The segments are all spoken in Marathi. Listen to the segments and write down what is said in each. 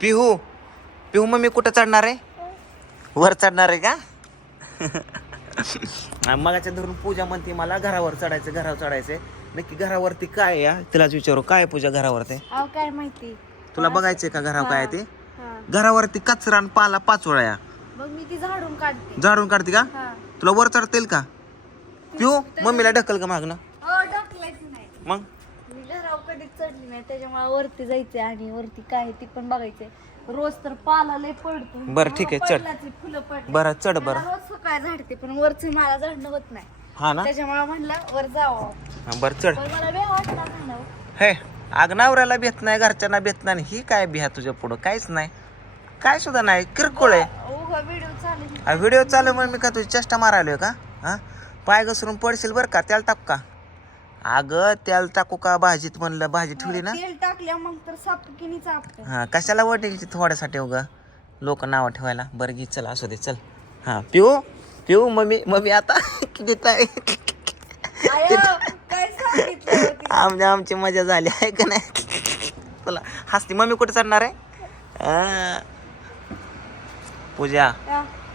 पिहू पिहू मम्मी कुठं चढणार आहे? वर चढणार आहे का? मगाच्या धरून पूजा म्हणते मला घरावर चढायचं घरावर चढायचंय नक्की घरावरती काय आहे या? तिलाच विचारू काय पूजा घरावरती? अहो काय माहिती. तुला बघायचंय का घरावर काय आहे ते? घरावरती कचरा आणि पाला पाचोळा या. मग मी ती झाडून काढते. झाडून काढते का? हा. तुला वर चढता येईल का? पिऊ मम्मीला ढकल का मागणं? हो मग मी घरावर कधीच चढली नाही त्याच्यामुळे वरती जायचंय आणि वरती काय आहे ती पण बघायचंय. रोज तर पाला लय पडतो. बरं, ठीक आहे, चढ. पडलाच आहे, फुलं पडली. बरं चढ बरं. मला रोज सकाळी झाडते पण वरचं मला झाडणं होत नाही. हा ना? त्याच्यामुळे म्हणलं वर जावं. हा, बरं चढ. पण मला वेळ वाटला नाही ना हो. हे आगनावऱ्याला भेट नाही घरच्यांना भेट नाही ही काय बिहा तुझ्या पुढं? काहीच नाही. काय सुद्धा नाही किरकोळ आहे. उगा व्हिडिओ चालू आहे. हा व्हिडिओ चालू म्हणून मी का तुझी चेष्टा मारायलोय का? हा? पाय घसरून पडशील बरं का? त्याला टाकू का? अगं त्याला टाकू का भाजीत म्हणलं? भाजी ठेवली ना? तेल टाकल्या मग तर सापकिनी चापत हा कशाला वडील थोड्यासाठी उगा? लोक नावं ठेवायला. बरं घे चल असू दे चल. हा पिऊ पिऊ मम्मी मम्मी आता किती ताई? आमच्या आमची मजा झाली आहे का नाही? तुला हसती मम्मी कुठे चढणार आहे. पूजा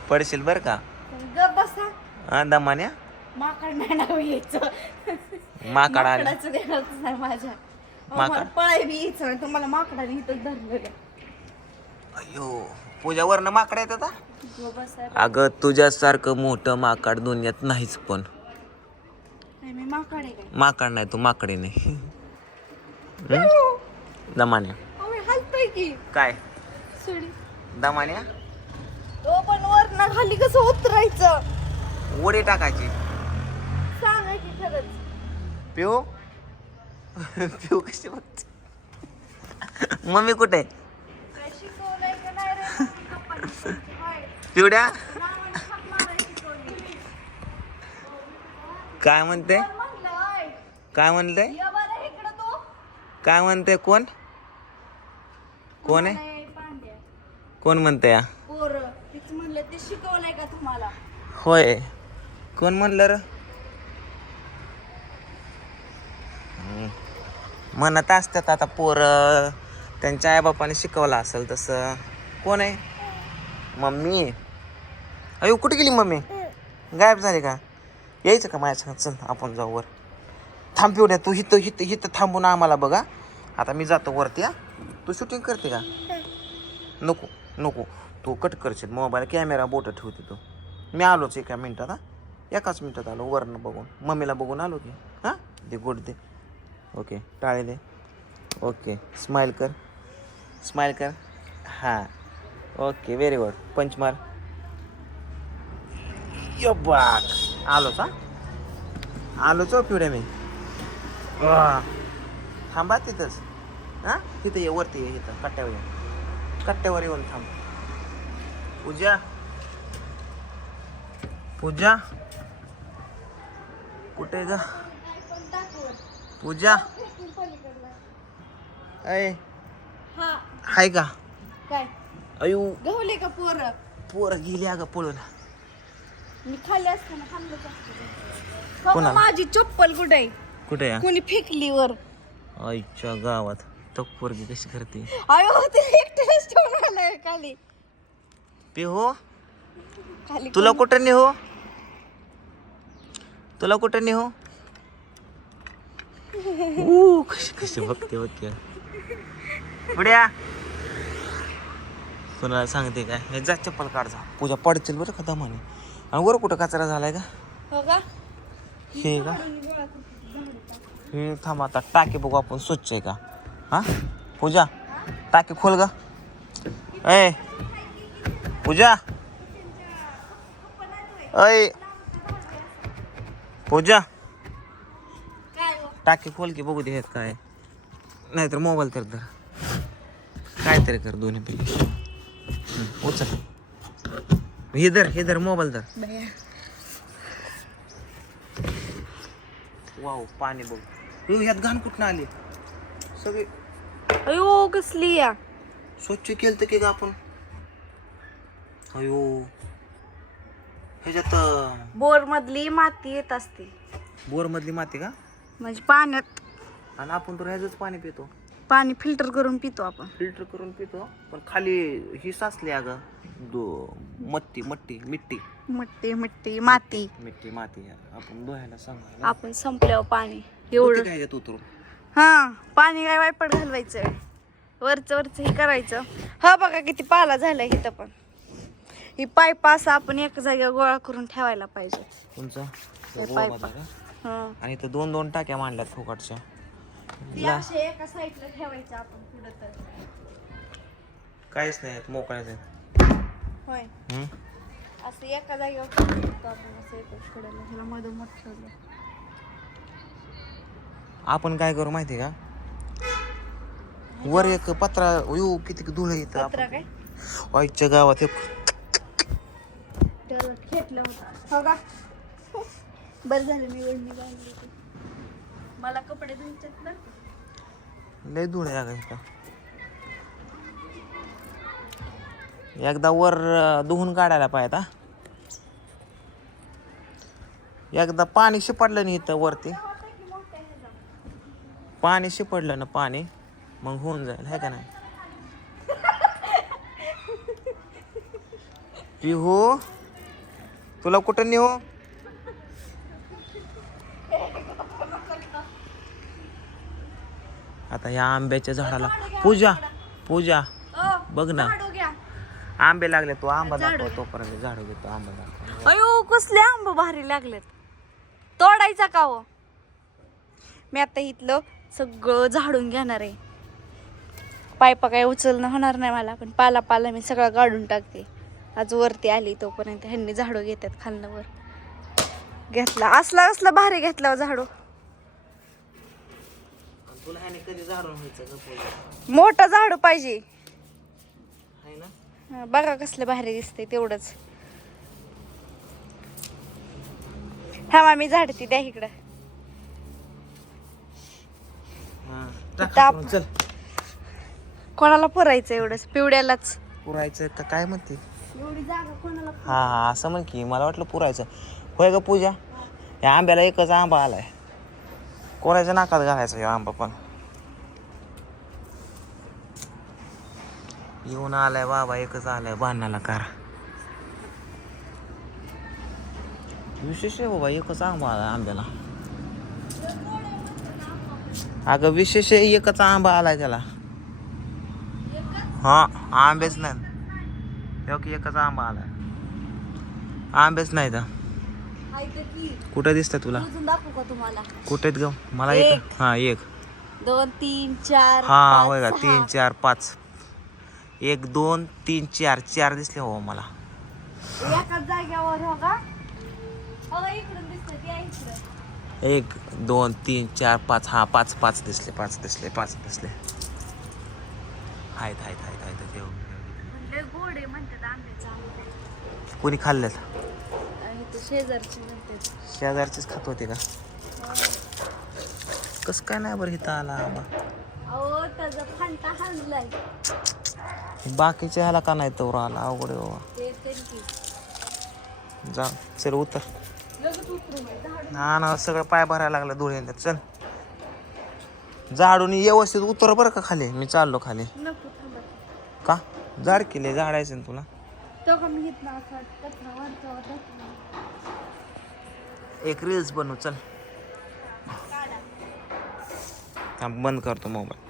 पडशील बरं का? दमान्या? माकड नाही माकड आले माकडाचं देणारच नाही माझ्या. अहो, माकड? मला पळाय बी यायचं नाही तुम्हाला माकडाने इथं धरलं अयो पूजा वरनं माकड येत आता? अगं तुझ्यासारखं मोठं माकड दुनियात नाहीच पण. मी माकड आहे काय? माकड नाही तू माकडे नाही? दमान्या. अहो, मी हलतोय की. काय? सुडी दमान्या? तो पण वर ना खाली कसं उतरायचं? उडी टाकायची. सांगा की खरंच. पिऊ पिऊ कशी बघते मम्मी कुठे. पिवड्या. काय म्हणते? काय म्हणते. काय म्हणते कोण कोण आहे. कोण म्हणते या होय कोण म्हणलं र म्हणत असतात आता पोरं. त्यांच्या आईबापाने शिकवलं असेल तसं. कोण आहे? मम्मी. अयो कुठे गेली मम्मी? गायब झाली का? यायचं का माझ्या संग? चल आपण जाऊ वर. थांब पिवड्या तू हिथं हिथं हिथं थांबून आम्हाला बघा. आता मी जातो वरती हा. तू शूटिंग करते का? नको नको. तू कट करशील. मोबाईल कॅमेरा बोट ठेवते तू. मी आलोच एका मिनिटात हा. एकाच मिनिटात आलो वरनं बघून. मम्मीला बघून आलो की हां. दे गोड दे. ओके. टाळे दे ओके. स्माईल कर. स्माईल कर. हां. ओके. व्हेरी गुड पंच मार. यो बाक. आलोच हा? आलोच हो पिवड्या मी. थांबा तिथंच. हां? तिथं ये वरती ये इथं. कट्ट्यावर ये. कट्ट्यावर येऊन थांब. पूजा. पूजा. कुठे जा पूजा. अय हा. हाय का? काय? अयो गवले का पोरं? पोर गेली अगं पळून. मी खाली असताना. हो, कोणाला? माझी चप्पल कुठे आहे? कुठे या कोणी फेकली वर आईच्या गावात. तो पोरगी कशी करते? अयो ते एकटेच ठेवून आलाय खाली. पे हो? खाली तुला कुठं नेहो? तुला कुठं नेहो? ऊ, कशी कशी बघते बघते पुढ्या कोणाला सांगते काय हे जा चप्पल काढ जा पूजा पडतील बरं का दमाने आणि वर कुठं कचरा झालाय का हो का हे का हे थांब आता टाकी बघू आपण स्वच्छ आहे का हा पूजा टाकी खोल ग ए पूजा अय पूजा? टाकी खोल की बघू दे ह्यात काय. नाहीतर मोबाईल तर धर. काहीतरी कर दोन्ही पैकी. उचल. हे धर हे धर मोबाईल धर. वाव पाणी बघ. ह्यात घाण कुठं आली? सगळे अयो कसली या? स्वच्छ केलं तर की का आपण. अयो. ह्याच्यात बोर मधली माती येत असते. बोर मधली माती का? म्हणजे पाण्यात आणि आपण तर ह्याच पाणी पितो. पाणी फिल्टर करून पितो आपण. फिल्टर करून पितो पण खाली ही साचली अगं. दो मट्टी मट्टी मिट्टी. मिट्टी मिट्टी माती. मिट्टी माती आपण धुवायला सांगायला. आपण संपल्यावर पाणी. एवढं. काय ह्याच्यात उतरून हा पाणी काय वायपट घालवायचं? वरचं वरचं हे करायचं. हा बघा किती पाला झालाय इथं पण. ही पाईप असं आपण एक जागेवर गोळा करून ठेवायला पाहिजे. तुमचं पाईप. हा. आणि इथं दोन दोन टाक्या मांडल्यात फुकटच्या. ती अशी एका साईडला ठेवायचं आपण पुढं तर. काहीच नाही आहेत, मोकळ्याच आहेत. होय. हम्म? असं एका जागेवर ठेवू शकतो आपण असं एकच कडेला ह्याला मध्ये मोठं ठेवलं. आपण काय करू माहिती का? वर एक पत्रा यू किती धुळ येतं पत्रा काय? आईच्या गावात एक त्याला खेटलं होतं. हो का? बरं झालं मी ओढणी बांधली होती. मला कपडे धुवायचेत ना? लय धूळ आहे अगं इथं. एकदा वर अं, धुवून काढायला पाहिजे हा. एकदा पाणी शिपडलं नाही इथं वरती. पाणी शिपडलं ना पाणी मग होऊन जाईल है का नाही? पिहू तुला कुठं नेऊ? आता या आंब्याच्या झाडाला. पूजा पूजा. बघ ना. आंबे लागले तू आंबा दाखव तोपर्यंत झाडू घेतो आंबा दाखव. अयो कसले आंब भारी लागलेत. तोडायचा का हो? मी आता इथलं सगळं झाडून घेणार आहे. पायपा काय उचलणं होणार नाही मला पण पाला पाला मी सगळा काढून टाकते. आज वरती आली तोपर्यंत ह्यांनी झाडू घेतात खालनं वर. घेतला असला असला भारी घेतला हो झाडू. तुला ह्याने कधी झाडून व्हायचं मोठं झाडू पाहिजे. आहे ना? हं, बघा कसलं भारी दिसतंय तेवढंच. हा मा मी झाडते द्या इकडं. हा टाक ताप. हातरून, चल. कोणाला पुरायचं एवढंच? पिवड्यालाच पुरायचं का काय म्हणते? एवढी जागा कोणाला हा हा असं म्हण की मला वाटलं पुरायचं. होय ग पूजा? या आंब्याला एकच आंबा आलाय. कोणाच्या नाकात घालायचा हे आंबा पण? येऊन आलाय बाबा एकच आलाय. बांधण्याला कारा. विशेष आहे बाबा एकच आंबा आलाय आंब्याला. अगं विशेष आहे एकच आंबा आलाय त्याला. हा आंबेच नाही. एक एकच आंबा आलाय. आंबेच नाही तर. कुठं दिसतं तुला? मोजून दाखवू का तुम्हाला? कुठे ग? मला एक. हा एक. दोन तीन चार हा पाच, होय का? सहा. तीन चार पाच. एक दोन तीन चार. चार दिसले हो मला. एकाच जाग्यावर हो का? हो का, इकडून दिसतं त्या इकडं. एक दोन तीन चार पाच. हा पाच पाच दिसले पाच दिसले पाच दिसले. आहेत आहेत आहेत आहेत. देव म्हणले गोड आहे म्हणतात आंब्याचा आंबे कोणी खाल्लेत? शेजारचे शेजारचीच खात होते का? कस काय नाही बरं इथं आला आंबा. अहो त्याचा फांटा हाणलाय. बाकीच्या ह्याला का नाही तर आला? अवघड आहे बाबा. ते जा चल उतर. ना ना सगळं पाय भरायला लागला धुळे चल. झाडून व्यवस्थित उतर बरं का खाली? मी चाललो खाली. नको थांबा. का? झाड केले झाडायचं ना तुला. तो का मी घेतला असा कचरा वरचा वर टाकला. एक रील्स बनवू चल. थांब, बंद करतो मोबाईल.